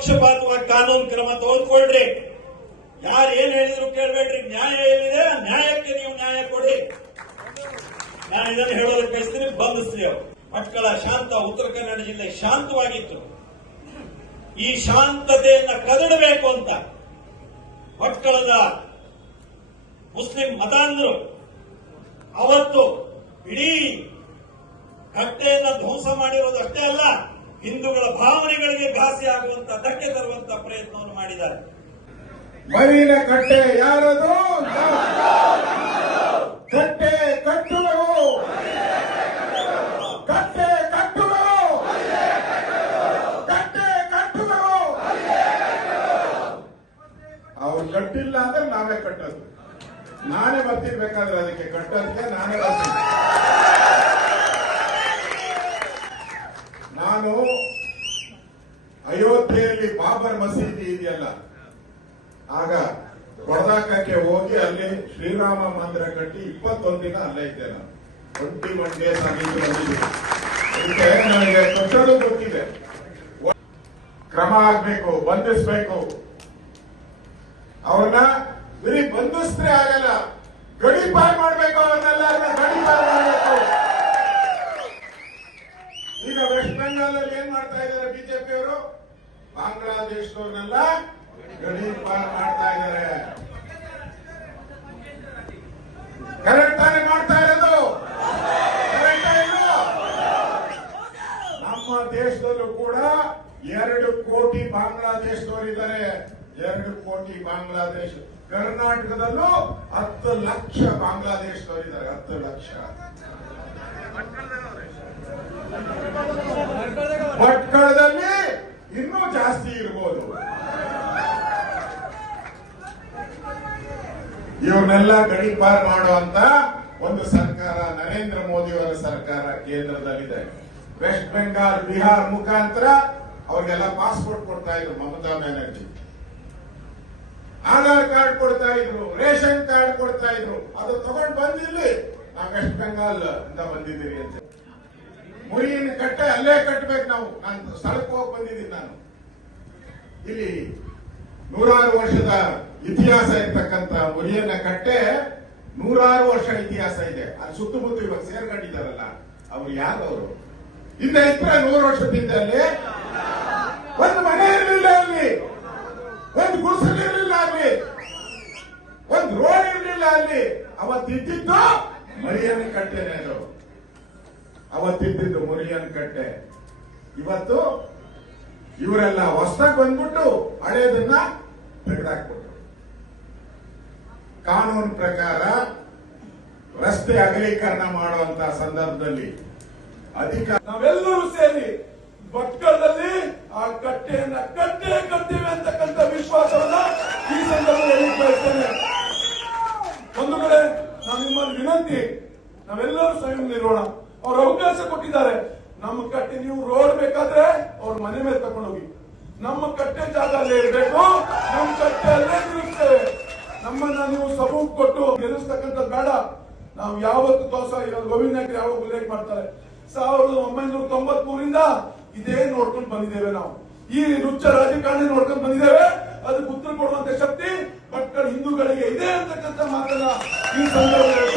ನಿಷ್ಪಕ್ಷಪಾತವಾಗಿ ಕಾನೂನು ಕ್ರಮ ತೆಗೆದುಕೊಳ್ಳ್ರಿ. ಯಾರು ಏನ್ ಹೇಳಿದ್ರು ಕೇಳಬೇಡ್ರಿ. ನ್ಯಾಯ ಏನಿದೆ ನ್ಯಾಯಕ್ಕೆ ನೀವು ನ್ಯಾಯ ಕೊಡಿ. ನಾನು ಇದನ್ನು ಹೇಳೋದಕ್ಕೆ ಬಯಸ್ತೀನಿ, ಬಂಧಿಸ್ರಿ. ಅವರು ಭಟ್ಕಳ ಶಾಂತ, ಉತ್ತರ ಕನ್ನಡ ಜಿಲ್ಲೆ ಶಾಂತವಾಗಿತ್ತು. ಈ ಶಾಂತತೆಯನ್ನ ಕದಡಬೇಕು ಅಂತ ಭಟ್ಕಳದ ಮುಸ್ಲಿಂ ಮತಾಂಧರು ಅವತ್ತು ಇಡೀ ಕಟ್ಟೆಯನ್ನ ಧ್ವಂಸ ಮಾಡಿರೋದಷ್ಟೇ ಅಲ್ಲ, ಹಿಂದೂಗಳ ಭಾವನೆಗಳಿಗೆ ಘಾಸಿ ಆಗುವಂತ ಧಕ್ಕೆ ತರುವಂತ ಪ್ರಯತ್ನವನ್ನು ಮಾಡಿದ್ದಾರೆ. ಮರಿನ ಕಟ್ಟೆ ಯಾರದು? ಕಟ್ಟೆ ಕಟ್ಟುವರು, ಕಟ್ಟೆ ಕಟ್ಟುವರು, ಕಟ್ಟೆ ಕಟ್ಟುವರು. ಅವ್ರು ಕಟ್ಟಿಲ್ಲ ಅಂದ್ರೆ ನಾವೇ ಕಟ್ಟೋದು. ನಾನೇ ಬರ್ತಿರ್ಬೇಕಾದ್ರೆ ಅದಕ್ಕೆ ಕಟ್ಟೋದಕ್ಕೆ ನಾನೇ ಬರ್ತೀನಿ. ನಾನು ಅಯೋಧ್ಯೆಯಲ್ಲಿ ಬಾಬರ್ ಮಸೀದಿ ಇದೆಯಲ್ಲ, ಆಗ ಕೊಡದಾಕಕ್ಕೆ ಹೋಗಿ ಅಲ್ಲಿ ಶ್ರೀರಾಮ ಮಂದಿರ ಕಟ್ಟಿ 21 ದಿನ ಅಲ್ಲೇ ಇದ್ದೆ. ನಾನು 21 ಡೇಸ್ ಆಗಿದ್ದು ಬಂದಿದ್ದೀನಿ. ಅದಕ್ಕೆ ನನಗೆ ಕಟ್ಟೋದು ಗೊತ್ತಿದೆ. ಕ್ರಮ ಆಗ್ಬೇಕು, ಬಂಧಿಸಬೇಕು. ಅವ್ರನ್ನ ಬರೀ ಬಂಧಿಸಿದ್ರೆ ಆಗಲ್ಲ, ಗಡೀಪಾರು ಮಾಡಬೇಕು. ಅವನ್ನೆಲ್ಲ ಗಡೀಪಾರು ಮಾಡಬೇಕು. ಈಗ ವೆಸ್ಟ್ ಬೆಂಗಾಲಲ್ಲಿ ಏನ್ ಮಾಡ್ತಾ ಇದ್ದಾರೆ ಬಿಜೆಪಿಯವರು? ಬಾಂಗ್ಲಾದೇಶದವ್ರನ್ನೆಲ್ಲ ಗಡೀಪಾರು ಮಾಡ್ತಾ ಇದ್ದಾರೆ. ಕರೆಕ್ಟ್ ತಾನೇ ಮಾಡ್ತಾ ಇರೋದು? ನಮ್ಮ ದೇಶದಲ್ಲೂ ಕೂಡ 2 ಕೋಟಿ ಬಾಂಗ್ಲಾದೇಶದವರಿದ್ದಾರೆ. 2 ಕೋಟಿ ಬಾಂಗ್ಲಾದೇಶ. ಕರ್ನಾಟಕದಲ್ಲೂ 10 ಲಕ್ಷ ಬಾಂಗ್ಲಾದೇಶದವರಿದ್ದಾರೆ. 10 ಲಕ್ಷ. ಭಟ್ಕಳದಲ್ಲಿ ಇನ್ನೂ ಜಾಸ್ತಿ ಇರ್ಬೋದು. ಇವ್ರನ್ನೆಲ್ಲ ಗಡೀಪಾರು ಮಾಡುವಂತ ಒಂದು ಸರ್ಕಾರ ನರೇಂದ್ರ ಮೋದಿಯವರ ಸರ್ಕಾರ ಕೇಂದ್ರದಲ್ಲಿದೆ. ವೆಸ್ಟ್ ಬೆಂಗಾಲ್, ಬಿಹಾರ್ ಮುಖಾಂತರ ಅವ್ರಿಗೆಲ್ಲ ಪಾಸ್ಪೋರ್ಟ್ ಕೊಡ್ತಾ ಇದ್ರು ಮಮತಾ ಬ್ಯಾನರ್ಜಿ. ಆಧಾರ್ ಕಾರ್ಡ್ ಕೊಡ್ತಾ ಇದ್ರು, ರೇಷನ್ ಕಾರ್ಡ್ ಕೊಡ್ತಾ ಇದ್ರು. ಅದು ತಗೊಂಡು ಬಂದಿಲ್ಲಿ ನಾವು ವೆಸ್ಟ್ ಬೆಂಗಾಲ್ ಅಂತ ಬಂದಿದ್ದೀರಿ ಅಂತ. ಮುರಿಯಿನ ಕಟ್ಟೆ ಅಲ್ಲೇ ಕಟ್ಟಬೇಕು ನಾವು. ನಾನು ಸ್ಥಳಕ್ಕೆ ಹೋಗಿ ಬಂದಿದ್ದೀನಿ. ನಾನು ಇಲ್ಲಿ 100 ವರ್ಷದ ಇತಿಹಾಸ ಇರ್ತಕ್ಕಂಥ ಮುರಿಯನ್ನ ಕಟ್ಟೆ 100 ವರ್ಷ ಇತಿಹಾಸ ಇದೆ. ಅಲ್ಲಿ ಸುತ್ತಮುತ್ತ ಇವಾಗ ಸೇರ್ಕೊಂಡಿದ್ದಾರಲ್ಲ, ಅವ್ರು ಯಾರವರು? ಹಿಂದೆ ಇದ್ರೆ 100 ವರ್ಷದಿಂದ ಅಲ್ಲಿ ಒಂದು ಮನೆ ಇರಲಿಲ್ಲ, ಅಲ್ಲಿ ಒಂದು ಗುಡಿಸಲು ಇರಲಿಲ್ಲ, ಅಲ್ಲಿ ಒಂದು ರೋಡ್ ಇರಲಿಲ್ಲ. ಅಲ್ಲಿ ಅವತ್ತಿದ್ದು ಮುರಿಯನ್ ಕಟ್ಟೆನೆ. ಅದು ಅವತ್ತಿದ್ದು ಮುರಿಯನ್ ಕಟ್ಟೆ. ಇವತ್ತು ಇವರೆಲ್ಲ ಹೊಸದಾಗಿ ಬಂದ್ಬಿಟ್ಟು ಹಳೇದನ್ನ ತೆಗೆದಾಕ್ಬಿಟ್ರು. ಕಾನೂನು ಪ್ರಕಾರ ರಸ್ತೆ ಅಗಲೀಕರಣ ಮಾಡುವಂತ ಸಂದರ್ಭದಲ್ಲಿ ನಾವೆಲ್ಲರೂ ಸೇರಿ ಭಟ್ಕಳದಲ್ಲಿ ಆ ಕಟ್ಟೆಯನ್ನ ಕಟ್ತೀವಿ ಅಂತಕ್ಕಂಥ ವಿಶ್ವಾಸವನ್ನ ಈ ಸಂದರ್ಭದಲ್ಲಿ ಬಯಸ್ತೇನೆ. ಒಂದು ಕಡೆ ನಾನು ನಿಮ್ಮಲ್ಲಿ ವಿನಂತಿ, ನಾವೆಲ್ಲರೂ ಸ್ವಯಂ ನಿರ್ವೋಣ. ಅವ್ರು ಅವಕಾಶ ಕೊಟ್ಟಿದ್ದಾರೆ. ನಮ್ಮ ಕಟ್ಟೆ ನೀವು ರೋಡ್ ಬೇಕಾದ್ರೆ ಅವ್ರ ಮನೆ ಮೇಲೆ ತಗೊಂಡೋಗಿ. ನಮ್ಮ ಕಟ್ಟೆ ಜಾಗ ಅಲ್ಲೇ ಇರಬೇಕು. ನಮ್ಮ ಕಟ್ಟೆ ಅಲ್ಲೇ ನಿಲ್ಲಿಸ್ತೇವೆ. ನಮ್ಮನ್ನ ನೀವು ಸಬೂಬ್ ಕೊಟ್ಟು ಗೆಲ್ಲಿಸ್ತಕ್ಕಂಥದ್ದು ಬೇಡ. ನಾವು ಯಾವತ್ತು ದೋಸ ಗೋವಿಂದ ನಾಯ್ಕರು ಯಾವಾಗ ಉಲ್ಲೇಖ ಮಾಡ್ತಾರೆ, 1993ರಿಂದ ಇದೇ ನೋಡ್ಕೊಂಡು ಬಂದಿದ್ದೇವೆ. ನಾವು ಈ ರುಚ್ಚ ರಾಜಕಾರಣಿ ನೋಡ್ಕೊಂಡು ಬಂದಿದ್ದೇವೆ. ಅದಕ್ಕೆ ಉತ್ತರ ಕೊಡುವಂತ ಶಕ್ತಿ ಭಟ್ಕಳ ಹಿಂದೂಗಳಿಗೆ ಇದೆ ಅಂತಕ್ಕಂಥ ಮಾತನ್ನ ಈ ಸಂದರ್ಭದಲ್ಲಿ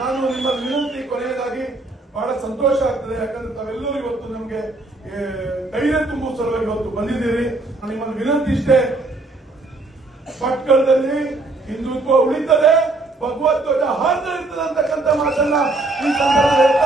ನಾನು ನಿಮ್ಮಲ್ಲಿ ವಿನಂತಿ. ಕೊನೆಯದಾಗಿ ಬಹಳ ಸಂತೋಷ ಆಗ್ತದೆ, ಯಾಕಂದ್ರೆ ತಾವೆಲ್ಲರೂ ಇವತ್ತು ನಮ್ಗೆ ಧೈರ್ಯ ತುಂಬುವ ಸಲುವಾಗಿ ಇವತ್ತು ಬಂದಿದ್ದೀರಿ. ನಿಮ್ಮಲ್ಲಿ ವಿನಂತಿ ಇಷ್ಟೇ, ಭಟ್ಕಳದಲ್ಲಿ ಹಿಂದುತ್ವ ಉಳಿತದೆ, ಭಗವತ್ ಧ್ವಜ ಹಾರ್ತಾ ಇರ್ತದೆ ಅಂತಕ್ಕಂಥ ಮಾತನ್ನ ಈ ಸಂದರ್ಭದಲ್ಲಿ